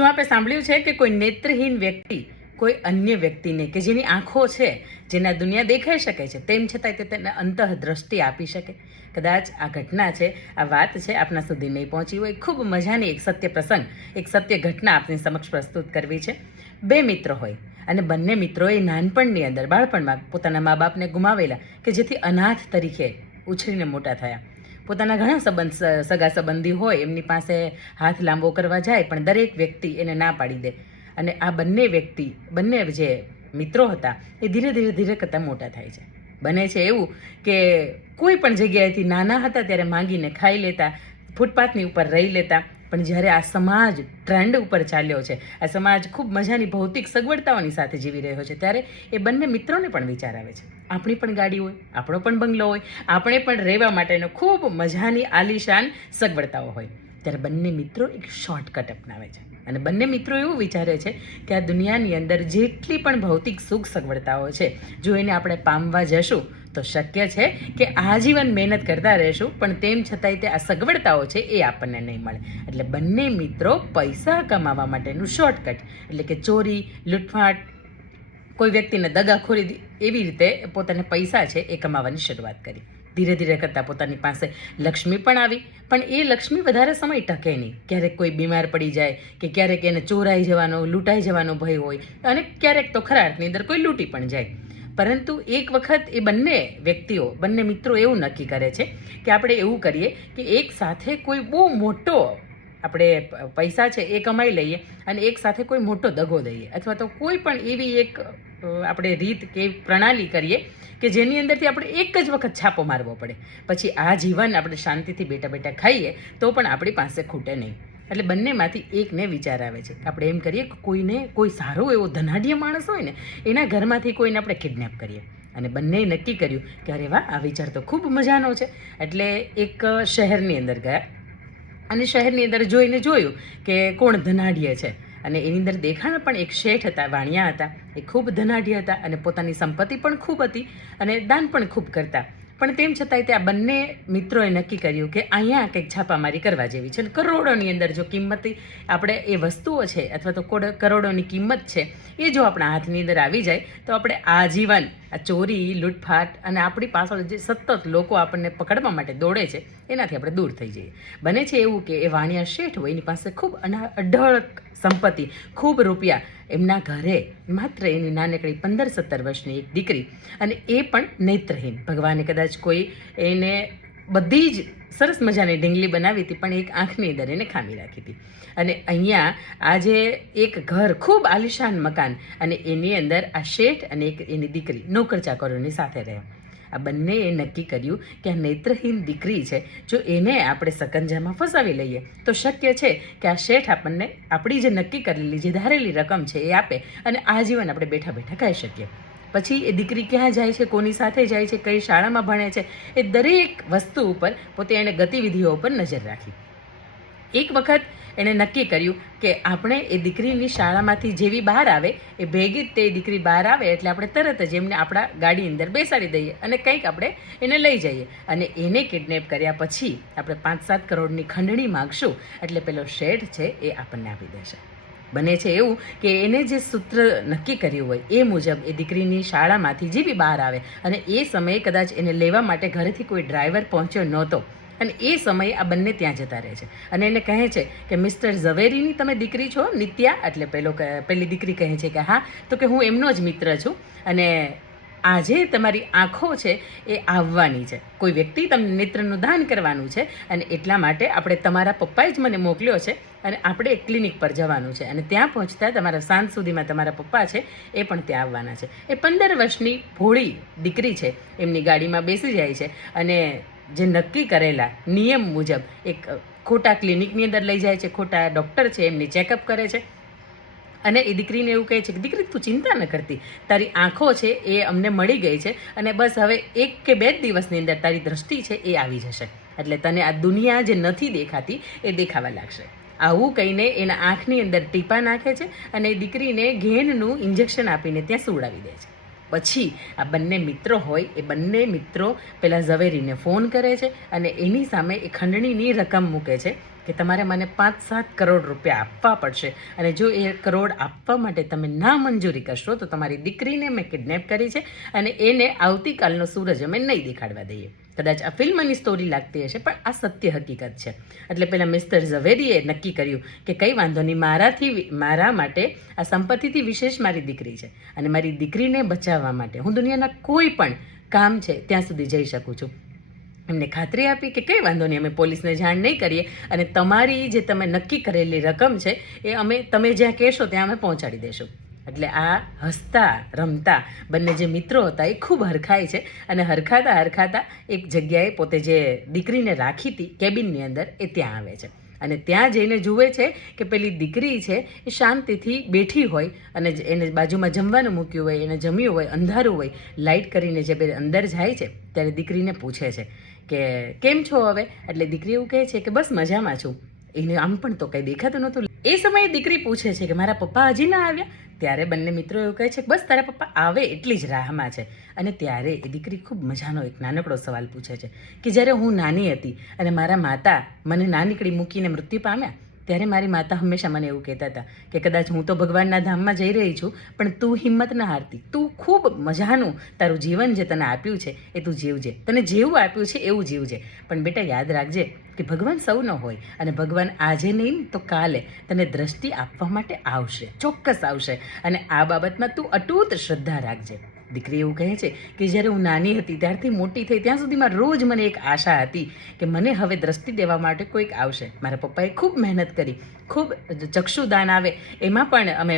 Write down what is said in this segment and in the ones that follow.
શું આપણે સાંભળ્યું છે કે કોઈ નેત્રહીન વ્યક્તિ, કોઈ અન્ય વ્યક્તિને કે જેની આંખો છે, જેના દુનિયા દેખાઈ શકે છે, તેમ છતાંય તે તેને અંતઃદ્રષ્ટિ આપી શકે. કદાચ આ ઘટના છે, આ વાત છે, આપના સુધી નહીં પહોંચી હોય, ખૂબ મજાની એક સત્ય પ્રસંગ, એક સત્ય ઘટના આપની સમક્ષ પ્રસ્તુત કરવી છે. બે મિત્રો હોય, અને બંને મિત્રોએ નાનપણની અંદર બાળપણમાં પોતાના મા બાપને ગુમાવેલા, કે જેથી અનાથ તરીકે ઉછરીને મોટા થયા. પોતાના ઘણા સંબંધ સગા સંબંધી હોય, એમની પાસે હાથ લાંબો કરવા જાય, પણ દરેક વ્યક્તિ એને ના પાડી દે. અને આ બંને વ્યક્તિ, બંને જે મિત્રો હતા, એ ધીરે ધીરે ધીરે કરતાં મોટા થાય છે. બને છે એવું કે કોઈ પણ જગ્યાએથી નાના હતા ત્યારે માંગીને ખાઈ લેતા, ફૂટપાથની ઉપર રહી લેતા, પણ જ્યારે આ સમાજ ટ્રેન્ડ ઉપર ચાલ્યો છે, આ સમાજ ખૂબ મજાની ભૌતિક સગવડતાઓની સાથે જીવી રહ્યો છે, ત્યારે એ બંને મિત્રોને પણ વિચાર આવે છે. આપણી પણ ગાડી હોય, આપણો પણ બંગલો હોય, આપણે પણ રહેવા માટેનો ખૂબ મજાની, આલિશાન સગવડતાઓ હોય. ત્યારે બંને મિત્રો એક શોર્ટકટ અપનાવે છે. અને બંને મિત્રો એવું વિચારે છે કે આ દુનિયાની અંદર જેટલી પણ ભૌતિક સુખ સગવડતાઓ છે, જો એને આપણે પામવા જશું, તો શક્ય છે કે આજીવન મહેનત કરતા રહેશું, પણ તેમ છતાંય તે આ સગવડતાઓ છે એ આપણને નહીં મળે. એટલે બંને મિત્રો પૈસા કમાવા માટેનું શોર્ટકટ એટલે કે ચોરી, લૂંટફાટ કોઈ વ્યક્તિને દગાખોરી એવી રીતે પોતાને પૈસા છે એ કમાવાની શરૂઆત કરી. ધીરે ધીરે કરતાં પોતાની પાસે લક્ષ્મી પણ આવી, પણ એ લક્ષ્મી વધારે સમય ટકે નહીં. ક્યારેક કોઈ બીમાર પડી જાય કે ક્યારેક એને ચોરાઈ જવાનો, લૂંટાઈ જવાનો ભય હોય અને ક્યારેક તો ખરા અર્થની અંદર કોઈ લૂંટી પણ જાય. પરંતુ એક વખત એ બંને વ્યક્તિઓ, બંને મિત્રો એવું નક્કી કરે છે કે આપણે એવું કરીએ કે એક સાથે કોઈ બહુ મોટો આપણે પૈસા છે એ કમાઈ લઈએ અને એક સાથે કોઈ મોટો દગો દઈએ. અથવા તો કોઈ પણ એવી એક આપણે રીત કે પ્રણાલી કરીએ કે જેની અંદરથી આપણે એક જ વખત છાપો મારવો પડે. પછી આ જીવન આપણે શાંતિથી બેઠા બેઠા ખાઈએ તો પણ આપણી પાસે ખૂટે નહીં. એટલે બંનેમાંથી એકને વિચાર આવે છે. આપણે એમ કરીએ કે કોઈને કોઈ સારો એવો ધનાઢ્ય માણસ હોય ને, એના ઘરમાંથી કોઈને આપણે કિડનેપ કરીએ. અને બંનેએ નક્કી કર્યું કે અરે વાહ, આ વિચાર તો ખૂબ મજાનો છે. એટલે એક શહેરની અંદર ગયા અને શહેરની અંદર જોઈને જોયું કે કોણ ધનાઢ્ય છે. અને એની અંદર દેખાણ પણ એક શેઠ હતા, વાણિયા હતા. એ ખૂબ ધનાઢ્ય હતા અને પોતાની સંપત્તિ પણ ખૂબ હતી અને દાન પણ ખૂબ કરતા. પણ તેમ છતાંય તે આ બંને મિત્રોએ નક્કી કર્યું કે અહીંયા કંઈક છાપામારી કરવા જેવી છે. અને કરોડોની અંદર જો કિંમત આપણે એ વસ્તુઓ છે અથવા તો કરોડોની કિંમત છે, એ જો આપણા હાથની અંદર આવી જાય, તો આપણે આજીવન આ ચોરી, લૂંટફાટ અને આપણી પાછળ જે સતત લોકો આપણને પકડવા માટે દોડે છે, એનાથી આપણે દૂર થઈ જઈએ. બને છે એવું કે એ વાણિયા શેઠ હોય, એની પાસે ખૂબ અના અઢળક સંપત્તિ, ખૂબ રૂપિયા. એમના ઘરે માત્ર એની નાનકડી પંદર સત્તર વર્ષની એક દીકરી અને એ પણ નેત્રહીન. ભગવાને કદાચ કોઈ એને બધી જ સરસ મજાની ઢીંગલી બનાવી હતી, પણ એક આંખની અંદર એને ખામી રાખી હતી. અને અહીંયા આજે એક ઘર, ખૂબ આલિશાન મકાન, અને એની અંદર આ શેઠ અને એક એની દીકરી, નોકર ચાકરોની સાથે રહે આ બંનેએ નક્કી કર્યું કે આ નેત્રહીન દીકરી છે, જો એને આપણે સકંજામાં ફસાવી લઈએ, તો શક્ય છે કે આ શેઠ આપણને, આપણી જે નક્કી કરેલી, જે ધારેલી રકમ છે, એ આપે અને આજીવન આપણે બેઠા બેઠા ખાઈ શકીએ. પછી એ દીકરી ક્યાં જાય છે, કોની સાથે જાય છે, કઈ શાળામાં ભણે છે, એ દરેક વસ્તુ ઉપર પોતે એણે ગતિવિધિઓ ઉપર નજર રાખી. એક વખત એણે નક્કી કર્યું કે આપણે એ દીકરીની શાળામાંથી જેવી બહાર આવે, એ ભેગી જ તે દીકરી બહાર આવે એટલે આપણે તરત જ એમને આપણા ગાડી અંદર બેસાડી દઈએ અને કંઈક આપણે એને લઈ જઈએ. અને એને કિડનેપ કર્યા પછી આપણે પાંચ સાત કરોડની ખંડણી માગશું એટલે પેલો શેઠ છે એ આપણને આપી દેશે. બને છે એવું કે એને જે સૂત્ર નક્કી કર્યું હોય એ મુજબ એ દીકરીની શાળામાંથી જીવી બહાર આવે અને એ સમયે કદાચ એને લેવા માટે ઘરેથી કોઈ ડ્રાઈવર પહોંચ્યો નહોતો. અને એ સમયે આ બંને ત્યાં જતા રહે છે. અને એને કહે છે કે, મિસ્ટર ઝવેરીની તમે દીકરી છો? નિત્યા? એટલે પેલો પેલી દીકરી કહે છે કે, હા, તો કે હું એમનો જ મિત્ર છું. અને આજે તમારી આંખો છે એ આવવાની છે. કોઈ વ્યક્તિ તમને નેત્રનું દાન કરવાનું છે અને એટલા માટે આપણે તમારા પપ્પાએ જ મને મોકલ્યો છે. અને આપણે એક ક્લિનિક પર જવાનું છે. અને ત્યાં પહોંચતા તમારા સાંજ સુધીમાં તમારા પપ્પા છે એ પણ ત્યાં આવવાના છે. એ પંદર વર્ષની ભોળી દીકરી છે. એમની ગાડીમાં બેસી જાય છે અને જે નક્કી કરેલા નિયમ મુજબ એક ખોટા ક્લિનિકની અંદર લઈ જાય છે. ખોટા ડૉક્ટર છે, એમની ચેકઅપ કરે છે. અને એ દીકરીને એવું કહે છે કે, દીકરી, તું ચિંતા ન કરતી. તારી આંખો છે એ અમને મળી ગઈ છે અને બસ હવે એક કે બે દિવસની અંદર તારી દ્રષ્ટિ છે એ આવી જશે. એટલે તને આ દુનિયા જે નથી દેખાતી એ દેખાવા લાગશે. આવું કહીને એના આંખની અંદર ટીપા નાખે છે અને દીકરીને ઘેનનું ઇન્જેક્શન આપીને ત્યાં સુવડાવી દે છે. પછી આ બંને મિત્રો હોય, એ બંને મિત્રો પેલા ઝવેરીને ફોન કરે છે અને એની સામે એ ખંડણીની રકમ મૂકે છે. કે તમારે મને પાંચ સાત કરોડ રૂપિયા આપવા પડશે. અને જો એ કરોડ આપવા માટે તમે ના મંજૂરી કરશો, તો તમારી દીકરીને મેં કિડનેપ કરી છે અને એને આવતીકાલનો સૂરજ અમે નહીં દેખાડવા દઈએ. કદાચ આ ફિલ્મની સ્ટોરી લાગતી હશે, પણ આ સત્ય હકીકત છે. એટલે પહેલાં મિસ્ટર ઝવેરીએ નક્કી કર્યું કે કંઈ વાંધો નહીં, મારાથી મારા માટે આ સંપત્તિથી વિશેષ મારી દીકરી છે. અને મારી દીકરીને બચાવવા માટે હું દુનિયાના કોઈ પણ કામ છે ત્યાં સુધી જઈ શકું છું. એમને ખાતરી આપી કે કંઈ વાંધો નહીં, અમે પોલીસને જાણ નહીં કરીએ અને તમારી જે તમે નક્કી કરેલી રકમ છે, એ અમે, તમે જ્યાં કહેશો ત્યાં અમે પહોંચાડી દઈશું એટલે આ હસતા, રમતા બંને જે મિત્રો હતા, એ ખૂબ હરખાય છે અને હરખાતા હરખાતા એક જગ્યાએ પોતે જે દીકરીને રાખી હતી, કેબિનની અંદર, એ ત્યાં આવે છે. અને ત્યાં જઈને જુએ છે કે પેલી દીકરી છે, એ શાંતિથી બેઠી હોય અને એને બાજુમાં જમવાનું મૂક્યું હોય, એને જમ્યું હોય, અંધારું હોય લાઇટ કરીને જે અંદર જાય છે, ત્યારે દીકરીને પૂછે છે કે કેમ છો હવે? એટલે દીકરી એવું કહે છે કે બસ મજામાં છું. એને આમ પણ તો કંઈ દેખાતું નહોતું. એ સમયે દીકરી પૂછે છે કે મારા પપ્પા હજી ના આવ્યા? ત્યારે બંને મિત્રો એવું કહે છે કે બસ તારા પપ્પા આવે એટલી જ રાહમાં છે. અને ત્યારે એ દીકરી ખૂબ મજાનો એક નાનકડો સવાલ પૂછે છે કે જ્યારે હું નાની હતી અને મારા માતા મને નાનીકડી મૂકીને મૃત્યુ પામ્યા ત્યારે મારી માતા હંમેશા મને એવું કહેતા હતા કે કદાચ હું તો ભગવાનના ધામમાં જઈ રહી છું, પણ તું હિંમત ના હારતી. તું ખૂબ મજાનું તારું જીવન જે તને આપ્યું છે, એ તું જીવજે. તને જેવું આપ્યું છે, એવું જીવજે. પણ બેટા, યાદ રાખજે કે ભગવાન સૌનો હોય અને ભગવાન આજે નહીં તો કાલે તને દ્રષ્ટિ આપવા માટે આવશે, ચોક્કસ આવશે. અને આ બાબતમાં તું અટૂટ શ્રદ્ધા રાખજે. દીકરી એવું કહે છે કે જ્યારે હું નાની હતી, ત્યારથી મોટી થઈ, ત્યાં સુધીમાં રોજ મને એક આશા હતી કે મને હવે દ્રષ્ટિ દેવા માટે કોઈક આવશે. મારા પપ્પાએ ખૂબ મહેનત કરી, ખૂબ ચક્ષુદાન આવે, એમાં પણ અમે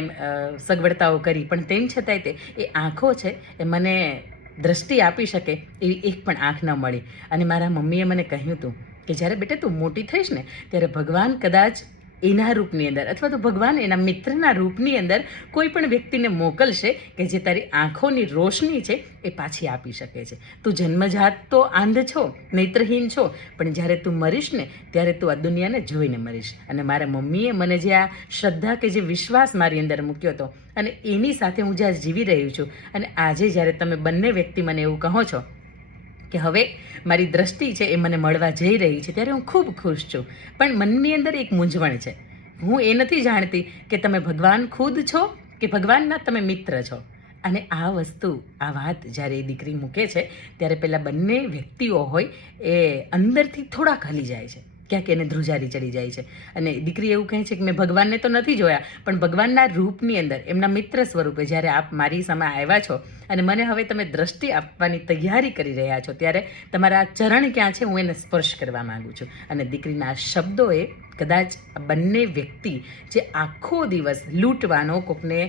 સગવડતાઓ કરી. પણ તેમ છતાંય તે, એ આંખો છે, એ મને દ્રષ્ટિ આપી શકે એવી એક પણ આંખ ન મળી. અને મારા મમ્મીએ મને કહ્યું હતું કે જ્યારે બેટા તું મોટી થઈશ ને, ત્યારે ભગવાન કદાચ એના રૂપની અંદર અથવા તો ભગવાન એના મિત્રના રૂપની અંદર કોઈ પણ વ્યક્તિને મોકલશે કે જે તારી આંખોની રોશની છે એ પાછી આપી શકે છે. તું જન્મજાત તો આંધ છો, નેત્રહીન છો, પણ જ્યારે તું મરીશ ને, ત્યારે તું આ દુનિયાને જોઈને મરીશ. અને મારા મમ્મીએ મને જે આ શ્રદ્ધા કે જે વિશ્વાસ મારી અંદર મૂક્યો હતો અને એની સાથે હું જ્યાં જીવી રહ્યું છું અને આજે જ્યારે તમે બંને વ્યક્તિ મને એવું કહો છો કે હવે મારી દ્રષ્ટિ છે એ મને મળવા જઈ રહી છે, ત્યારે હું ખૂબ ખુશ છું. પણ મનની અંદર એક મૂંઝવણ છે. હું એ નથી જાણતી કે તમે ભગવાન ખુદ છો કે ભગવાનના તમે મિત્ર છો. અને આ વસ્તુ, આ વાત જ્યારે એ દીકરી મૂકે છે, ત્યારે પેલા બંને વ્યક્તિઓ હોય એ અંદરથી થોડાક હલી જાય છે. ક્યાંક એને ધ્રુજારી ચડી જાય છે. અને દીકરી એવું કહે છે કે મેં ભગવાનને તો નથી જોયા, પણ ભગવાનના રૂપની અંદર, એમના મિત્ર સ્વરૂપે જ્યારે આપ મારી સામે આવ્યા છો અને મને હવે તમે દ્રષ્ટિ આપવાની તૈયારી કરી રહ્યા છો, ત્યારે તમારા ચરણ ક્યાં છે હું એને સ્પર્શ કરવા માંગુ છું. અને દીકરીના શબ્દોએ કદાચ બંને વ્યક્તિ જે આખો દિવસ લૂંટવાનો, કોકને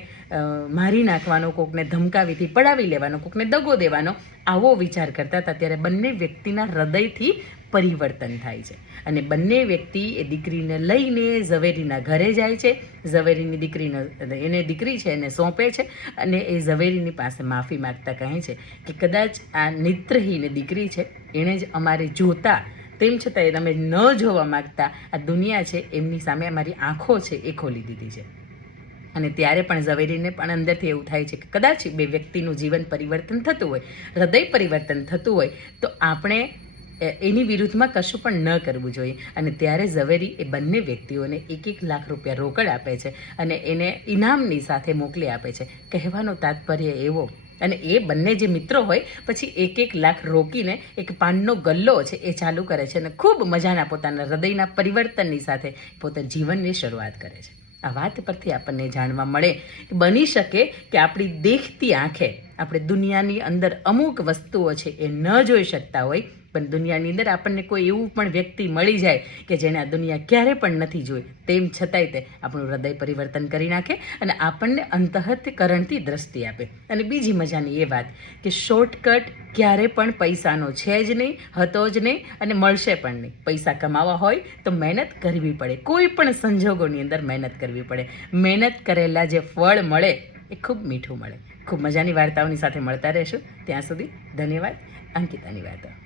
મારી નાખવાનો, કોકને ધમકાવીથી પડાવી લેવાનો, કોકને દગો દેવાનો, આવો વિચાર કરતા હતા, ત્યારે બંને વ્યક્તિના હૃદયથી પરિવર્તન થાય છે. અને બંને વ્યક્તિ એ દીકરીને લઈને ઝવેરીના ઘરે જાય છે. ઝવેરીની દીકરીને એને દીકરી છે, એને સોંપે છે અને એ ઝવેરીની પાસે માફી માગતા કહે છે કે કદાચ આ નેત્રહીન દીકરી છે, એણે જ અમારે જોતા. તેમ છતાં એ તમે ન જોવા માગતા. આ દુનિયા છે, એમની સામે અમારી આંખો છે, એ ખોલી દીધી છે. અને ત્યારે પણ ઝવેરીને પણ અંદરથી એવું થાય છે કે કદાચ બે વ્યક્તિનું જીવન પરિવર્તન થતું હોય, હૃદય પરિવર્તન થતું હોય, તો આપણે એની વિરુદ્ધમાં કશું પણ ન કરવું જોઈએ. અને ત્યારે ઝવેરી એ બંને વ્યક્તિઓને એક એક લાખ રૂપિયા રોકડ આપે છે અને એને ઇનામની સાથે મોકલી આપે છે. કહેવાનો તાત્પર્ય એવો. અને એ બંને જે મિત્રો હોય, પછી એક એક લાખ રોકીને એક પાનનો ગલ્લો છે એ ચાલુ કરે છે અને ખૂબ મજાના પોતાના હૃદયના પરિવર્તનની સાથે પોતે જીવનની શરૂઆત કરે છે. આ વાત પરથી આપણને જાણવા મળે. કે બની શકે કે આપણી દેખતી આંખે આપણે દુનિયાની અંદર અમુક વસ્તુઓ છે એ ન જોઈ શકતા હોય પણ દુનિયાની અંદર આપણને કોઈ એવું પણ વ્યક્તિ મળી જાય કે જેને આ દુનિયા ક્યારે પણ નથી જોઈ. તેમ છતાંય તે આપણું હૃદય પરિવર્તન કરી નાખે અને આપણને અંતઃકરણથી દ્રષ્ટિ આપે. અને બીજી મજાની એ વાત કે શોર્ટકટ ક્યારે પણ પૈસાનો છે જ નહીં, હતો જ નહીં અને મળશે પણ નહીં. પૈસા કમાવા હોય તો મહેનત કરવી પડે. કોઈ પણ સંજોગોની અંદર મહેનત કરવી પડે. મહેનત કરેલા જે ફળ મળે એ ખૂબ મીઠું મળે. ખૂબ મજાની વાર્તાઓની સાથે મળતા રહેશું. ત્યાં સુધી ધન્યવાદ. અંકિતાની વાર્તા.